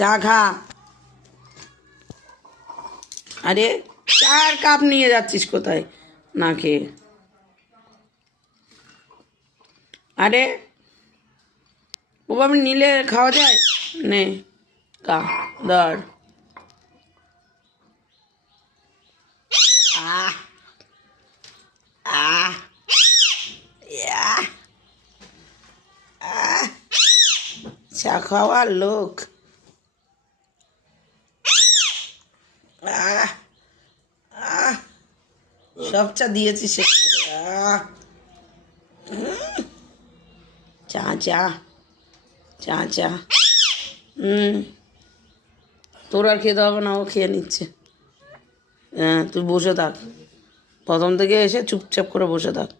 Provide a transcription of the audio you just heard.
চা খা। আরে চার কাপ নিয়ে যাচ্ছিস কোথায় না খেয়ে? আরে ও বাবা, নিলে খাওয়া যায়? নে কা ধর। আহ আহ ইয়াহ, চা খাওয়ার লোক। আহ আহ সব চা দিয়েছি শেষ করে। চা চা চা চা। তোর আর খেতে হবে না, ও খেয়ে নিচ্ছে। হ্যাঁ, তুই বসে থাক, প্রথম থেকে এসে চুপচাপ করে বসে থাক।